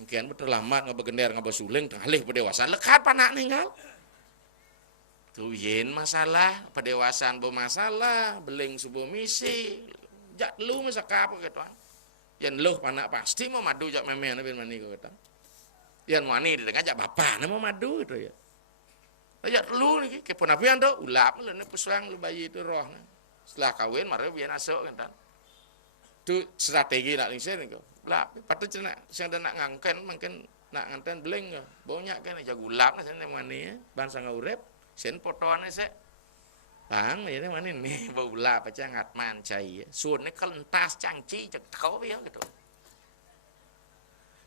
Mungkin terlambat ngabagender ngabasuling tengalih pedewasaan lekat panak ninggal. Tuh yen masalah pedewasaan bermasalah beling subuh misi jak lu masakap gitu. Yen lu panak pasti mau madu jak memen ben mani gitu. Yen wani di tengah jak bapak mau madu gitu ya. Jak lu nih keponapian do ulap lu pusang lu bayi itu roh. Setelah kawin mare biar masuk kan. Itu strategi nak lingsen nih lah patut cina siang nak ngangken mungkin nak nganten beling banyak kan jagulap nah sana mani bangsa ngaurep sen potoan se bang ini mana nih bau ulap aja ngatman cai sun ini kelentas cangci cek kau ya gitu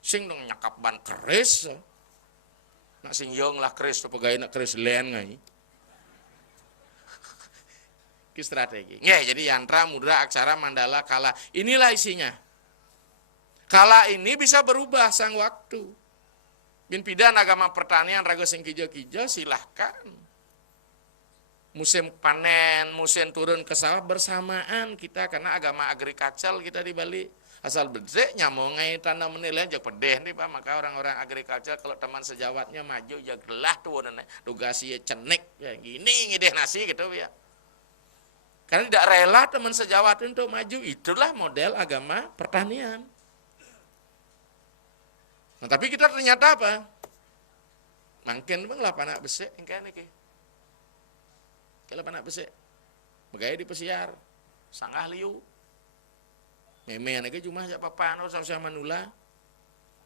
sing dong nyakap ban keris nak sing yong lah keris tu pegawai nak keris len ngai ki strategi jadi yantra mudra aksara mandala kala inilah isinya. Kala ini bisa berubah sang waktu. Bin pidan agama pertanian rago sing kijo-kijo silahkan. Musim panen, musim turun ke sawah bersamaan kita karena agama agrikultur kita di Bali. Asal bedek nyamongai tanam menilai jak pedeh nih Pak, maka orang-orang agrikultur kalau teman sejawatnya maju ya gelah tuh dugasi ya cenik ya gini ngideh nasi gitu ya. Karena tidak rela teman sejawat untuk maju, itulah model agama pertanian. Nah, tapi kita ternyata apa? Mungkin bang lah panak besek engkau nih. Kalau panak besek, bagaya di pesiar, sanggah liu. Meme anake cuma aja papan atau sama manula.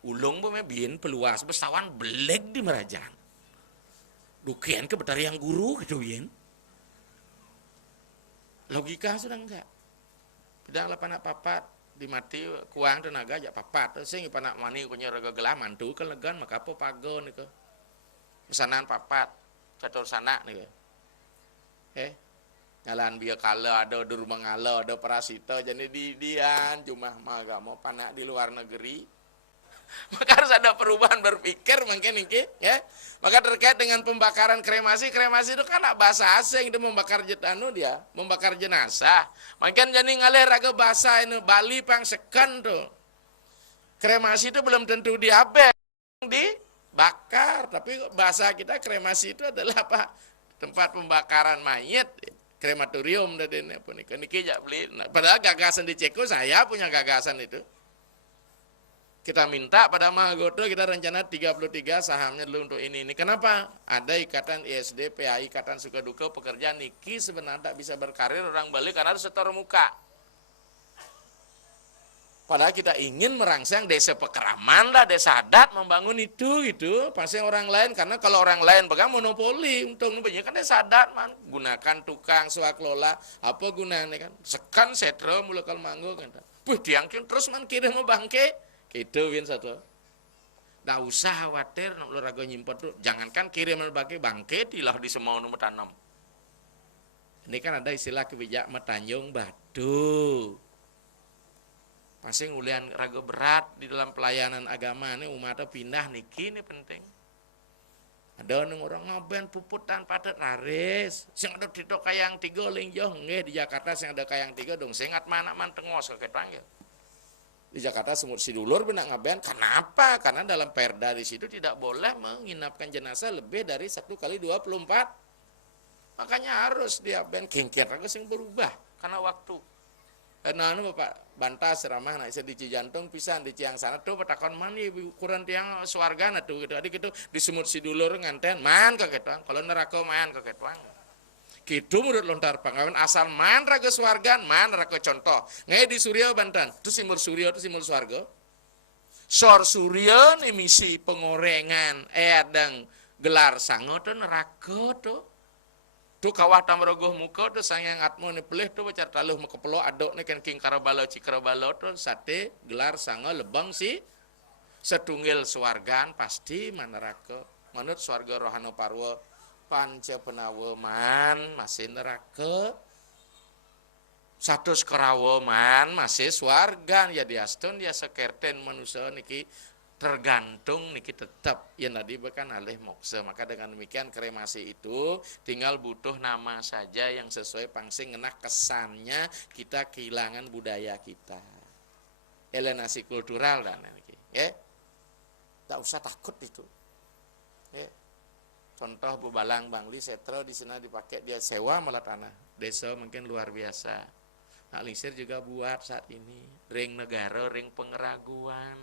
Ulung pun bin peluas besawan belek di Merajan. Dukian ke betari yang guru gitu yen. Logika sudah enggak. Tidak lah panak papat. Dimati kuang tenaga jak papat sing panak mani punya raga gelah mantu kan legan maka apa pagon nih pesanan papat catur sana nih ngalan biar kala ada di rumah ngala ada parasita jadi dian cuma maga mau panak di luar negeri maka harus ada perubahan berpikir mungkin ini ya maka terkait dengan pembakaran kremasi itu kan bahasa asing itu membakar jetanu dia membakar jenazah mungkin jadi ngalih raga bahasa ini Bali pang sekan tuh kremasi itu belum tentu diabek dibakar tapi bahasa kita kremasi itu adalah apa tempat pembakaran mayat krematorium dan ini pun niki jak beli padahal gagasan di Ceko saya punya gagasan itu. Kita minta pada Mahagoto kita rencana 33 sahamnya dulu untuk ini. Kenapa? Ada ikatan ISD, PAI, ikatan suka duka pekerja niki sebenarnya tak bisa berkarir orang Bali karena harus setor muka. Padahal kita ingin merangsang desa pekeraman lah, desa adat membangun itu gitu. Pasti orang lain karena kalau orang lain pegang monopoli untuk kan desa adat man gunakan tukang swaklola apa gunanya kan? Sekan setro mulai kalau manggo kan. Puh diangkin terus man kirim mau bangke. Itu win satu. Nggak usah khawatir nak olahraga nyimpen tuh. Jangankan kirim berbagai bangke tilah di semua nomor tanam. Ini kan ada istilah kebijak metanjung batu. Pasti ngulian raga berat di dalam pelayanan agama ini umatnya pindah niki ini penting. Ada orang ngaben puputan padat raris. Sing ada titok kayang tiga lingjong nggih di Jakarta sing ada kayang tiga dong. Sengat mana man tengos ke panggil. Di Jakarta Semut Sidulur benak ngaben. Kenapa? Karena dalam perda di situ tidak boleh menginapkan jenazah lebih dari 1 kali 24. Makanya harus dia ben kengkir raga sing berubah karena waktu. Nah, Bapak bantah seramah nak di Cijantung pisan di Ciang sana tuh petakon mani ukuran tiang swargana tuh gitu. Adik itu di Semut Sidulur nganten man ka ketang. Kalau neraka man ka ketang. Kitu menurut lontar pangawan asal man raga swargan man raga contoh ngai di Surya Banten itu simur Surya itu simur swarga sor Surya nih misi pengorengan adang gelar sango tuh neraka tuh kawah tamrogoh muka tuh sangyang atmo nih pelih tuh bacar taluh mekepelo adok nih kan king karabalo cikarabalo tuh sate gelar sango lebang si setunggal swargan pasti man neraka menurut swarga rohano parwa panca penawaman masih neraka satu sekerawaman masih swargan ya diaston ya sekerten manusia niki tergantung niki tetap ya tadi bahkan alih moksa maka dengan demikian kremasi itu tinggal butuh nama saja yang sesuai pangsing ngenak kesannya kita kehilangan budaya kita alienasi kultural dan niki ya Tak usah takut itu. Ya. Contoh Bebalang, Bangli, Setro di sana dipakai, dia sewa malah tanah. Desa mungkin luar biasa. Nak Lingsir juga buat saat ini. Ring negara, ring pengeraguan.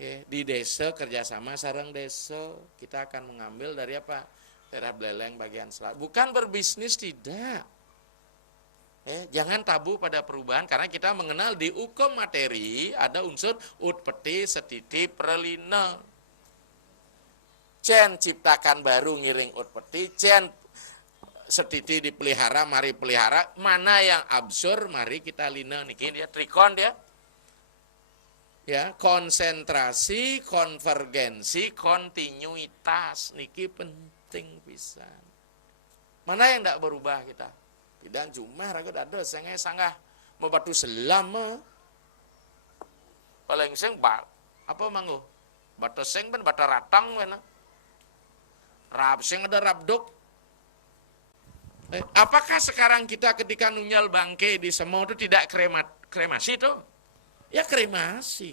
Ya, di desa kerjasama sarang desa. Kita akan mengambil dari apa? Daerah Beleleng bagian selatan. Bukan berbisnis, tidak. Jangan tabu pada perubahan, karena kita mengenal di hukum materi ada unsur ut peti setiti prelina. Cen ciptakan baru ngiring ut peti, cen setiti dipelihara, mari pelihara. Mana yang absurd, mari kita lina. Niki dia trikon dia. Ya, konsentrasi, konvergensi, kontinuitas. Niki penting pisan. Mana yang tidak berubah kita? Tidak cuma raga ada sengai sanggah membatu selam. Paling seng apa manggo? Batu seng ben batu ratang mana? Rab seng ada rabdok. Apakah sekarang kita ketika nunyal bangke di semua itu tidak kremasi itu? Ya kremasi.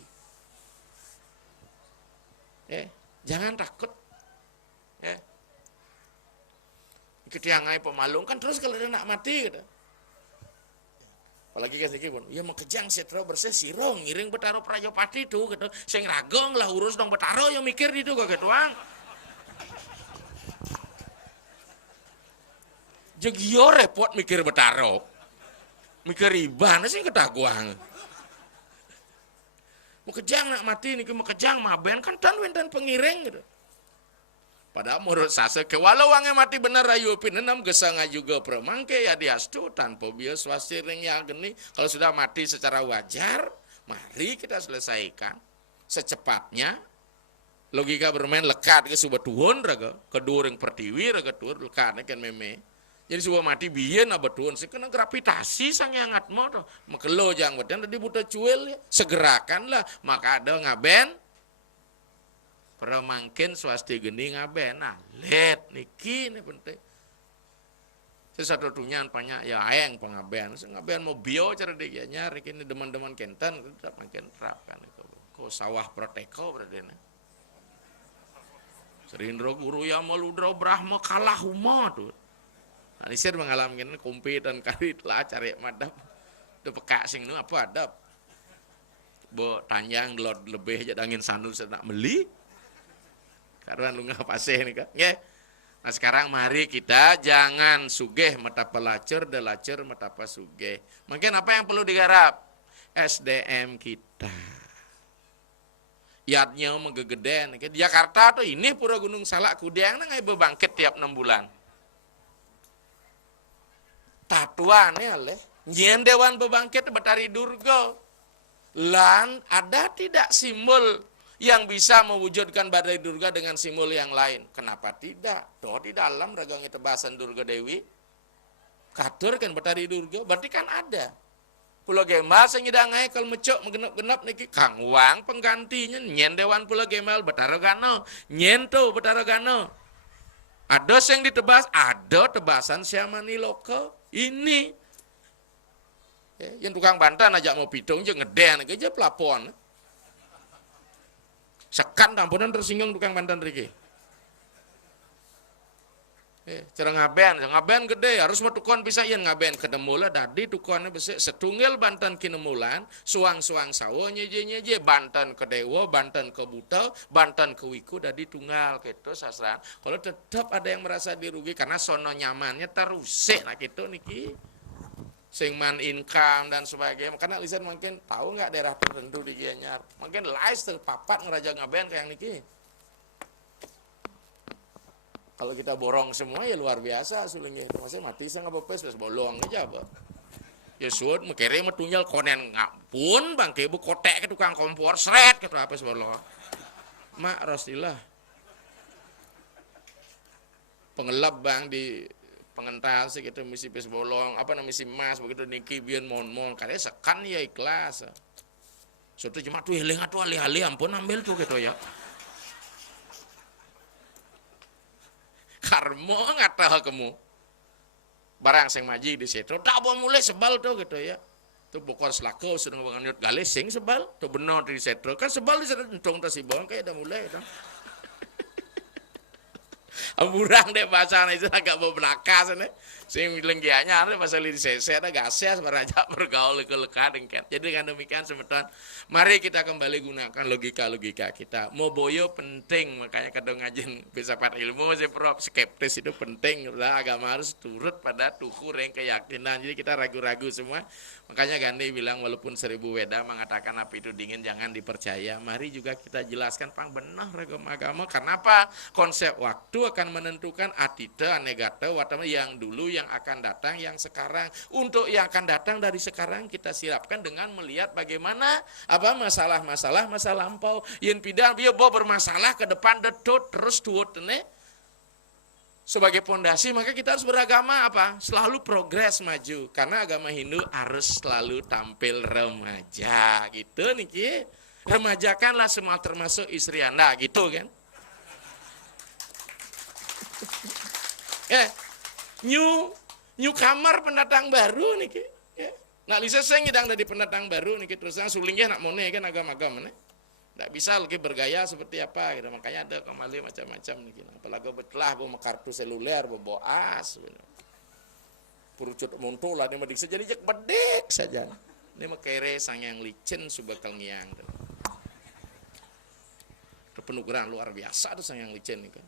Jangan takut. Ketiangai pemalung kan terus kalau dia nak mati gitu. Apalagi kan sedikit pun, ya mau kejang Setro bersih sirong ngiring betaro prajopati itu gitu. Sing ragong lah urus dong betaro yang mikir itu kok gitu ang. Jegio repot mikir betaro. Mikir iban sih ketaguang. Mau kejang nak mati nih, mau kejang maben kan dan pengiring gitu. Padahal menurut saya, walau wange mati bener rayu pinenam gesanga juga permangke ya diastu tanpa bias wasiring ya geni. Kalau sudah mati secara wajar, mari kita selesaikan secepatnya. Logika bermain lekat ke subah tuhun raga, kedua yang pertiwi raga tur lekat kan meme. Jadi subah mati biyen abatuan, sih kena gravitasi sang yang atmo tuh, makelo jang beten tadi buta cuel ya, segerakanlah maka ada ngaben. Peremangkin swasti geni ngaben, nah let niki ini penting. Sesatu tunyan banyak ya ayang pengaben, ngaben mau bio cara dia nyari kini deman-deman kentan tetap makin terapkan itu. Ko sawah proteko berarti nih. Serindro guru ya maludro Brahma kalah huma tuh. Nah, Lisir mengalami kumpi dan kari telah cari madap. Itu peka sing nu apa adab. Bo tanjang glod lebih aja angin sandu saya nak beli. Karena lu nggak paseh nih kan. Ya. Nah sekarang mari kita jangan sugeh mata pelacur delacur mata sugeh. Mungkin apa yang perlu digarap? SDM kita. Yadnya menggegeden. Di Jakarta tuh ini Pura Gunung Salak Kudiang nang bangkit tiap 6 bulan. Tatuan ya leh. Nyen Dewan Bebangkit Betari Durga. Lan ada tidak simbol yang bisa mewujudkan Badai Durga dengan simbol yang lain? Kenapa tidak? Toh di dalam ragang tebasan Durga Dewi. Katur kan Betari Durga. Berarti kan ada. Pulau Gemal sengidangai kalau mecok menggenap-genap niki Kang Wang penggantinya nyen Dewan Pulau Gemal Betara Gano. Nyen tuh Betara Gano. Ada yang ditebas, ada tebasan Syamani lokal. Ini yang tukang Banten aja mau pitung aja ngeden aja pelapon. Sekan tampunan tersinggung tukang Banten Riki. Cara ngaben gede harus mau tukon bisa yen ngaben kedemula dadi tukonnya besek setunggal Banten kinemulan suang-suang sawo nyeje Banten ke Dewa, Banten ke Buta, Banten ke Wiku dadi tunggal gitu sasran. Kalau tetap ada yang merasa dirugi karena sono nyamannya terusik lah gitu niki. Singman income dan sebagainya. Karena lisan mungkin tahu nggak daerah tertentu di Gianyar. Mungkin lais terpapat ngeraja ngaben kayak niki. Kalau kita borong semua ya luar biasa sulingnya. Masih mati saya nggak bepes bolong aja apa. Ya suat mekere metunjal konen ngapun bangke ibu kotek ke tukang kompor seret gitu apa sebolong. Mak Rasulillah. Pengelap bang di pengental sih gitu misi pes bolong apa namanya misi emas begitu niki bion mon karena sekan ya ikhlas. Suatu cuma tuh hilang atau alih-alih ampun ambil tuh gitu ya. Karmo ngata kamu barang sing maji di situ tak boleh mulai sebal tuh gitu ya Tu bokor selako sedang bangun galesing sebal, tu benar di setro kan sebal di setro entong tas ibon kayak dah mulai dah. Amburang deh bahasa itu agak berbelaka sana. Sing lenggianya ada pasal di sese ada gasnya sebenarnya bergaul ke lekat dengket. Jadi dengan demikian semeton, mari kita kembali gunakan logika kita. Mau boyo penting, makanya kadang ngajin filsafat ilmu si Prof skeptis itu penting. Udah agama harus turut pada tukur yang keyakinan. Jadi kita ragu-ragu semua. Makanya Gandhi bilang walaupun 1000 Weda mengatakan api itu dingin jangan dipercaya. Mari juga kita jelaskan pang benar agama. Kenapa? Konsep waktu akan menentukan atita, negata, watama yang dulu, yang akan datang, yang sekarang. Untuk yang akan datang dari sekarang kita siapkan dengan melihat bagaimana apa masalah-masalah masa lampau. Yen pidang dia bermasalah ke depan dedot terus tuut ne. Sebagai pondasi maka kita harus beragama apa? Selalu progres maju. Karena agama Hindu harus selalu tampil remaja gitu nih. Remajakanlah semua termasuk istri Anda gitu kan. New kamar pendatang baru nih ki. Ya. Nah lisa saya ngidang dari pendatang baru nih terus sulingnya nak mone kan agama-agama nih. Tidak bisa lagi bergaya seperti apa gitu. Makanya ada kembali macam-macam nih. Apalagi betlah bawa kartu seluler, bawa as. Purucut muncul lah ini medik saja dijak bedek saja. Ini mah kere sang yang licin subakal ngiang. Penugaran luar biasa tuh sang yang licin nih kan.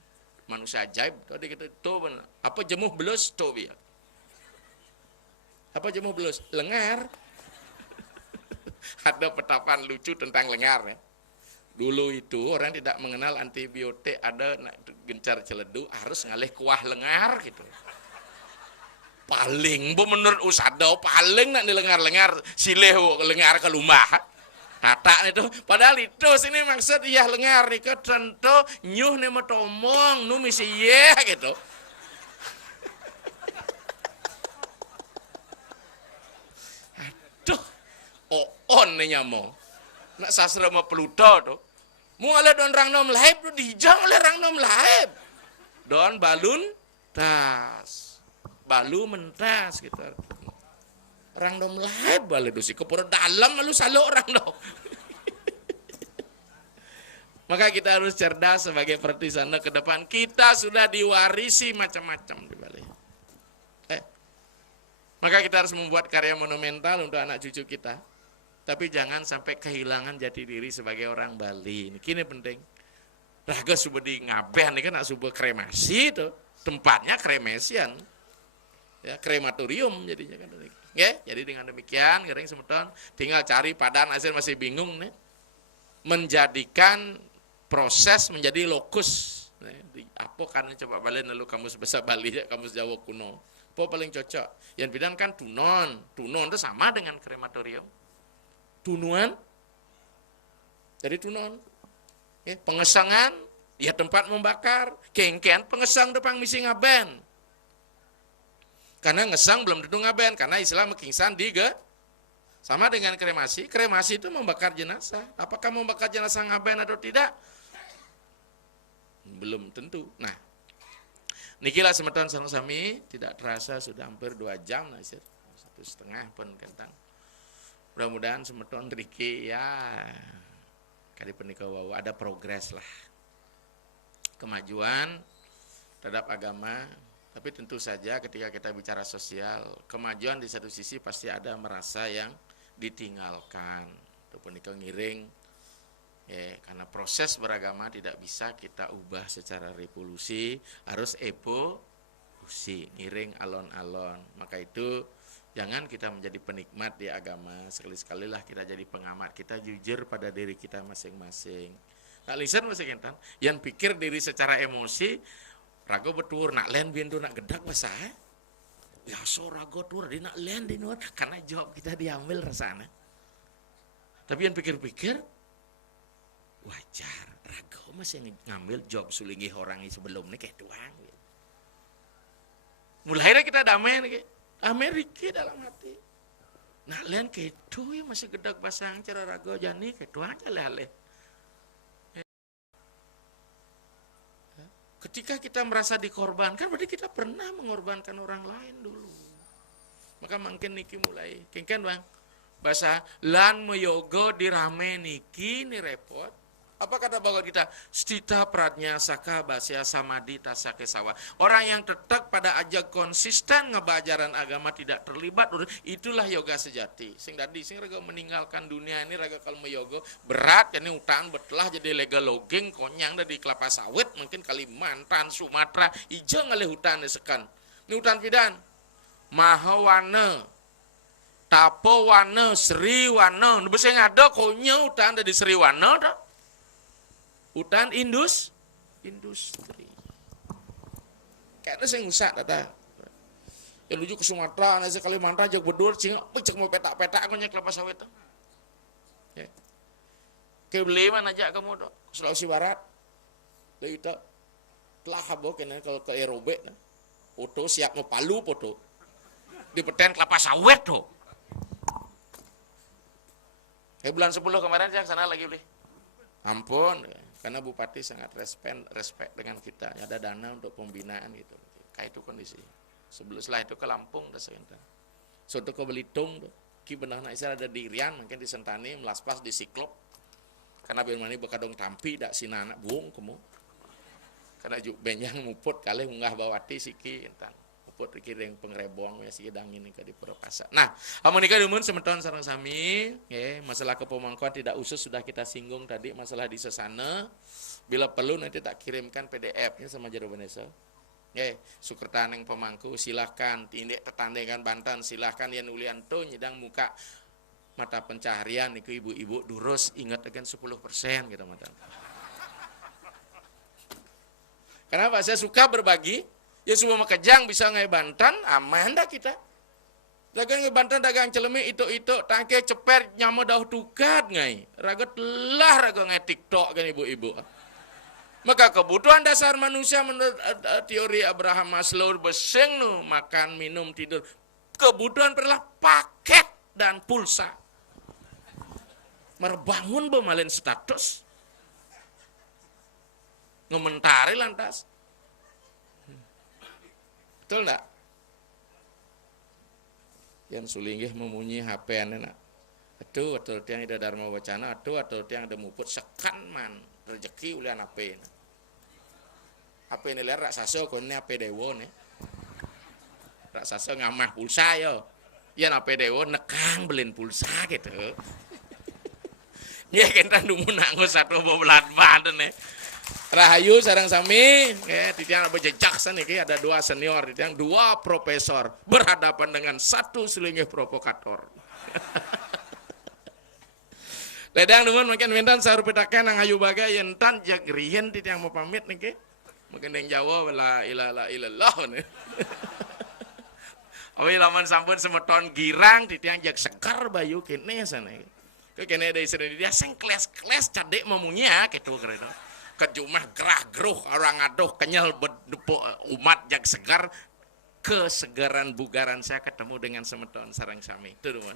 Manusia ajaib tadi kita tuh benar. Apa jemuh belus tuh biar. Apa jemuh belus? Lengar. Ada petapan lucu tentang lengar ya. Dulu itu orang tidak mengenal antibiotik, ada gencar celedu harus ngalih kuah lengar gitu. Paling menurut usado paling nak di lengar-lengar sileh lengar ke rumah. Kata itu padahal itu sini maksud iya lengar nih ke tentu nyuh nih mau tomong nu misi ye gitu. Aduh, on nih nyamong. Nak sastra sama Pluto tuh. Mau oleh don rang nom laib tuh dijang oleh rang nom laib. Don balun tas. Balu mentas gitu. Rang nom laib balik dosi kepura dalam lalu salok rang nom. Maka kita harus cerdas sebagai partisana ke depan. Kita sudah diwarisi macam-macam di balik. Maka kita harus membuat karya monumental untuk anak cucu kita. Tapi jangan sampai kehilangan jati diri sebagai orang Bali. Ini penting. Raga subuh di ngaben ini kan subuh kremasi itu. Tempatnya kremasian. Ya, krematorium jadinya kan. Ya, jadi dengan demikian garing semeton tinggal cari padan hasil masih bingung nih. Menjadikan proses menjadi lokus. Di apa kan coba balik lalu kamus bahasa Bali ya, kamus Jawa kuno. Apa paling cocok? Yang bidan kan tunon. Tunon itu sama dengan krematorium. Tunuan, jadi tunon, ya, pengesangan, ya tempat membakar, kengken pengesang depan misi ngaben, karena ngesang belum tentu ngaben, karena Islam mekingsan diga, sama dengan kremasi itu membakar jenazah, apakah membakar jenazah ngaben atau tidak, belum tentu. Nah, nikilah semeton sami tidak terasa sudah hampir 2 jam, nah, 1,5 pun kentang. Mudah-mudahan semeton Riki ya kali pernikah wow, ada progres lah, kemajuan terhadap agama. Tapi tentu saja ketika kita bicara sosial, kemajuan di satu sisi pasti ada merasa yang ditinggalkan atau pernikah ngiring ya, karena proses beragama tidak bisa kita ubah secara revolusi, harus evolusi, ngiring alon-alon. Maka itu jangan kita menjadi penikmat di agama, sekali-sekalilah kita jadi pengamat, kita jujur pada diri kita masing-masing. Nak lisan masing kentan, yang pikir diri secara emosi, rago betur, nak len bintu nak gedak masa, ya so rago tur, di nak len di nur, karena jawab kita diambil rasanya. Tapi yang pikir-pikir, wajar, rago masih ngambil jawab sulingi orang sebelumnya kayak tuang. Mulainya kita damai nih. Amerika dalam hati. Nah, lian ketu ya masih gedak basang cara rago jani ketu aja leh. Ketika kita merasa dikorbankan, berarti kita pernah mengorbankan orang lain dulu. Maka makin niki mulai, kengken bang, Bahasa lan meyogo dirame niki ni repot. Apa kata Bhagavad Gita? Stita pradnya saka basya samadhi tasake sawa. Orang yang tetap pada ajak konsisten ngebajaran agama tidak terlibat, itulah yoga sejati. Sing tadi sing raga meninggalkan dunia ini raga kalau yoga berat, ini hutan betelah jadi legal logging konyang dari kelapa sawit mungkin Kalimantan, Sumatera, ijo ngalih hutan sekan. Ini hutan pidan. Mahawana, Tapowana, Sriwana, bisa ngada konya hutan dari Sriwana dah. Hutan industri. Kayaknya saya ngusak kata. Ya lucu ke Sumatera, nasi Kalimantan jauh bedur, cek mau petak-petak aku kelapa sawit tuh. Ya. Ke beli mana aja kamu dok? Sulawesi Barat. Dari itu telah habok ini kalau ke Erobe, foto siap mau palu foto. Di peten kelapa sawit tuh. Bulan 10 kemarin saya sana lagi beli. Ampun. Karena Bupati sangat respect dengan kita. Ada dana untuk pembinaan gitu. Kayak itu kondisi. Setelah itu ke Lampung dah sebentar. Suatu ke Belitung tuh. Ki benah nak ada di Irian, mungkin di Sentani, melaspas di Siklop. Karena Birmani bekadong tampi dak sinana buung kemu. Karena juk benyang muput kali unggah bawati siki entan. Muput kiring pengrebong ya si dangin ini ke di Purwakasa. Nah, amonika dumun semeton sareng sami, masalah kepemangkuan tidak usus sudah kita singgung tadi, masalah di sesana. Bila perlu nanti tak kirimkan PDF-nya sama Jero Vanessa. Sukertan yang pemangku silahkan, tindik tetandingan Banten silahkan yang Ulianto nyedang muka mata pencaharian niku ibu-ibu durus ingat dengan 10% gitu mata. Kenapa saya suka berbagi? Ya semua makejang bisa ngai Banten aman dah kita. Dagang ngai Banten dagang celemi itu tangke ceper nyama dah tukat ngai. Raga telah raga ngai TikTok kan ibu-ibu. Maka kebutuhan dasar manusia menurut teori Abraham Maslow beseng nu makan, minum, tidur. Kebutuhan adalah paket dan pulsa. Merbangun bemalin status. Ngomentari lantas. Betul enggak? Yang sulinggih memunyi HP anak. Aduh, atau tiang ada dharma wacana, atau tiang ada muput sekan man rezeki ulian HP. HP ini lihat raksasa kone HP dewo nih. Raksasa ngamah pulsa yo. Ya HP dewo nekang belin pulsa gitu. Ya kita nunggu nanggu satu bulan badan nih. Rahayu sarang sami, titiang berjejak sana ada 2 senior, titiang 2 profesor berhadapan dengan 1 selinggih provokator. Ledang teman makin mintan saru petakan nang ayu baga yentan jak riyen titiang mau pamit nih mungkin yang Jawa la ilaha illallah nih. Oh laman sampun semeton girang titiang jak sekar bayu kene sana. Kene dari sini dia seng kles cadek memunya gitu kira. Kejumah gerah geruh orang aduh kenyal berdepo umat jak segar kesegaran bugaran saya ketemu dengan semeton sarang sami itu teman.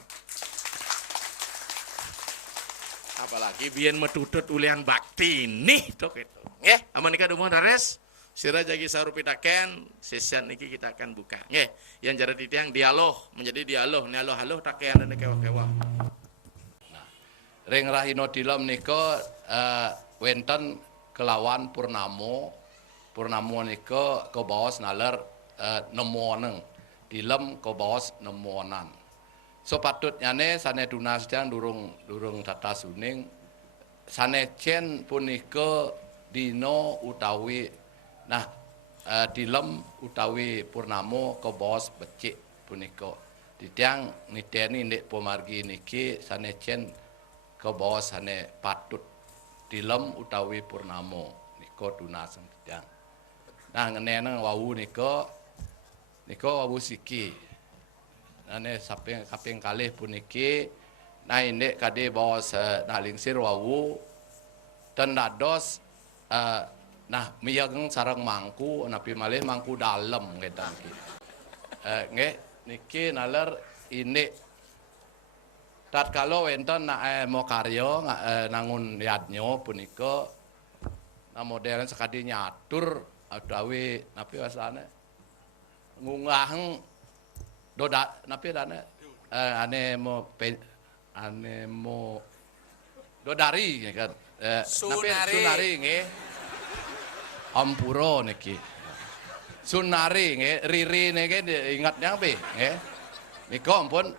Apalagi biyen metutut ulian bakti nih tok itu. Nggih, amanika dumun dares sira jagi sarupitaken sesian niki kita akan buka. Nggih, yang jare titiang dialog menjadi dialog nih halo takean dan kewa-kewa. Nah, ring rahino dilem nika wenten kelawan Purnamo nika kebawas nalar nemoneng dilem kebawas nemonan. So patutnya ne sane dunas jang durung tata suning sane cen punika dino utawi nah dilem utawi Purnamo kebawas becik punika ditiang niteni ndek pomargi niki sane cen kebawas sane patut dilem utawi Purnamo nika dunaseng titiang. Nah ngeneneng wau nika wau siki. Nane kaping kalih puniki nah indek kade bawas nah lingsir wau dan dados nah miyeng sareng mangku napi malih mangku dalem ketan iki. Nggih niki naler indek tatkala wenten mau karya nangun yadnya punika modern sekadi nyatur utawi napi wasane ngunggah doda napi dane ane mau Anemo Dodari kan. Sunari. Sunari nggih. Ampura niki. Sunari nggih, Riri niki ingatnya apa nggih. Nika ampun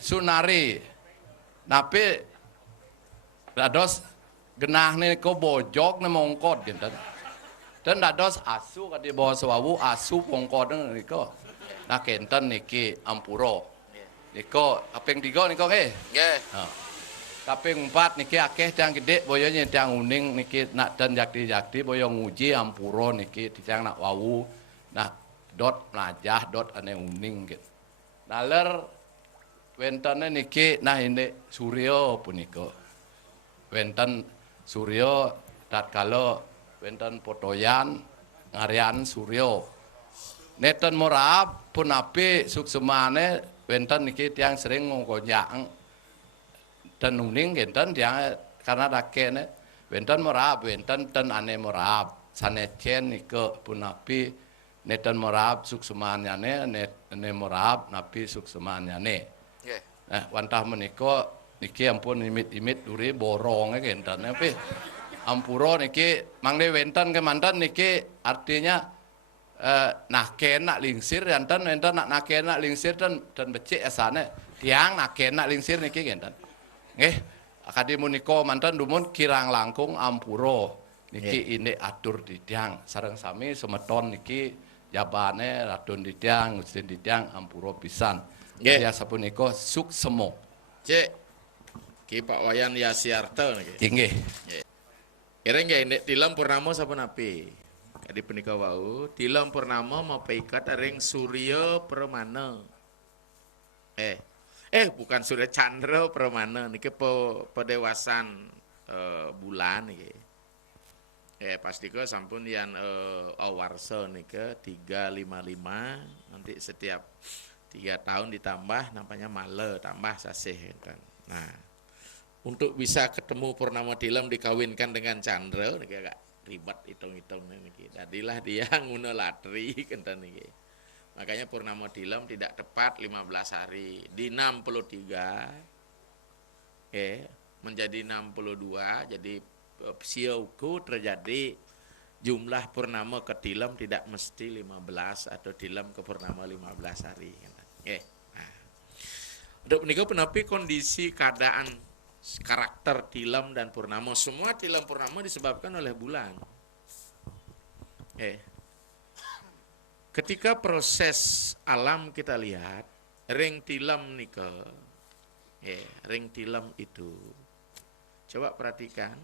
Sunari. Napi dados genah nika bojok ne mongkot kinten. Dan dados asu kadi bawa sawu asu pongkot nika. Nah kenten niki Ampura. Nika kaping 3 nika nggih. Nggih. Kaping 4 niki akeh tiyang gedhe boyo nyedang uning niki nak dan jakti-jakti boyo nguji Ampura niki tiyang nak wawu. Nah dot melajah dot ane uning gitu. Naler wentene niki nah ini Surya punika. Wenten Surya tatkala wenten potoyan ngarian Surya. Neten Morab pun api suksemane wenten niki tiyang sering nggonjang dan uning genten dia karena dakene wenten Morab wenten ten ane Morab sanecen nika pun api neten Morab suksemanyane ane Morab napi suksemanyane Nggih. nah wantah menika niki ampun imit-imit duri borong genten tapi Ampura niki mangde wenten kemanten niki artinya nah kena lingsir enten nak kena lingsir dan becik asane tiang nak kena lingsir niki genten nggih akadi menika manten dumun kirang langkung Ampura niki ini atur di tiang sareng sami semeton niki jabane radon di tiang Gusti di tiang Ampura pisan ya sapunika suksemo Cek Ki Pak Wayan Yasiarto niki. nggih Kira nggih nek tilam purnama sampun api. Kadi punika wau tilam purnama mapaikat ring Surya Permana. Bukan Surya Chandra Permana niki pedewasan bulan niki. Pastiko sampun yang awarsa nika 355 nanti setiap 3 tahun ditambah namanya male tambah sasih kan. Nah, untuk bisa ketemu purnama tilam dikawinkan dengan Chandra niki agak ribet hitung-hitung niki. Jadilah dia nguna latri kenten niki. Makanya purnama tilam tidak tepat 15 hari. Di 63 menjadi 62 jadi siauku terjadi jumlah purnama ke tilam tidak mesti 15 atau tilam ke purnama 15 hari. Nah. Untuk menikah penapi kondisi keadaan karakter tilam dan purnama semua tilam purnama disebabkan oleh bulan. Ketika proses alam kita lihat ring tilam nika, ring tilam itu coba perhatikan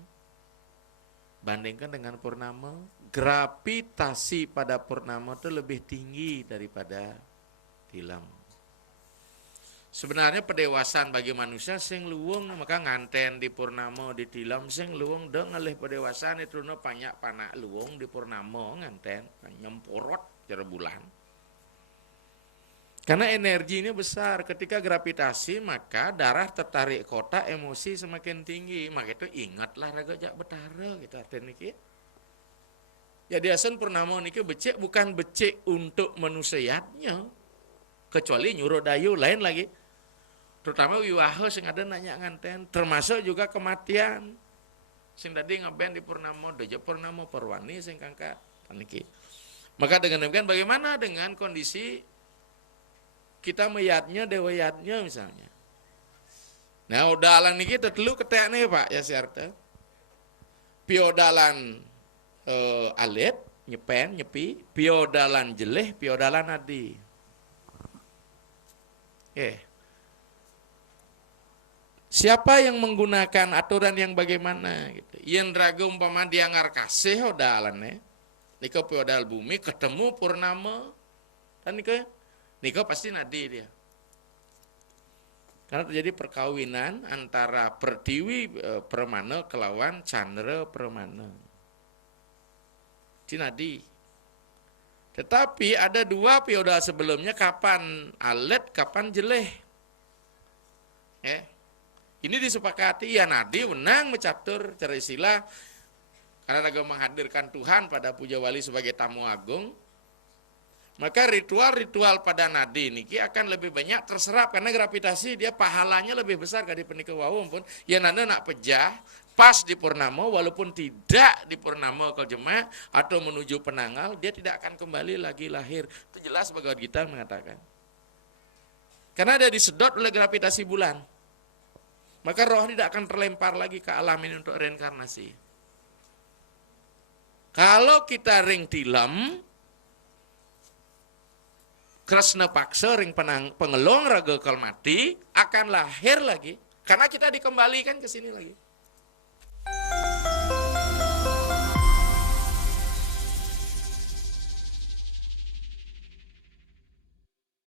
bandingkan dengan purnama, gravitasi pada purnama itu lebih tinggi daripada tilam. Sebenarnya pedewasaan bagi manusia sing luwung maka nganten di purnama di tilam sing luwung dong ngalih pedewasaan itu no banyak panak luwung di purnama nganten nyemporot cara bulan. Karena energinya besar ketika gravitasi maka darah tertarik kotak emosi semakin tinggi maka itu ingatlah raga jak betara gitu artinya niki. Jadi asan purnama niki becik bukan becik untuk manusianya kecuali nyuruh dayu lain lagi. Terutama wiwaha sing ada nanya nganten termasuk juga kematian sing tadi ngeben di purnama dojo purnama perwani sing kangkat niki. Maka dengan demikian bagaimana dengan kondisi kita meyatnya dewayatnya misalnya. Nah udalan niki tetelu ketek nih Pak ya siarta. Piodalan alit nyepen nyepi, piodalan jeleh, piodalan adi. Siapa yang menggunakan aturan yang bagaimana gitu. Yen raga umpama dianggar kasih odalannya. Nika piodal bumi ketemu purnama dan nika pasti nadi dia. Karena terjadi perkawinan antara Pertiwi Permana kelawan Chandra Permana. Itu nadi. Tetapi ada dua piodal sebelumnya kapan alet, kapan jeleh. Ini disepakati ya nadi menang mencatur cara istilah karena raga menghadirkan Tuhan pada puja wali sebagai tamu agung Maka ritual-ritual pada nadi niki akan lebih banyak terserap karena gravitasi dia pahalanya lebih besar dari penika wau pun. Ya nanda nak pejah pas di purnama walaupun tidak di purnama ke jemaah atau menuju penanggal dia tidak akan kembali lagi lahir. Itu jelas Bhagavad Gita mengatakan. Karena dia disedot oleh gravitasi bulan. Maka roh tidak akan terlempar lagi ke alam ini untuk reinkarnasi. Kalau kita ring tilam Krishna paksa ring pengelong raga kal mati akan lahir lagi karena kita dikembalikan ke sini lagi.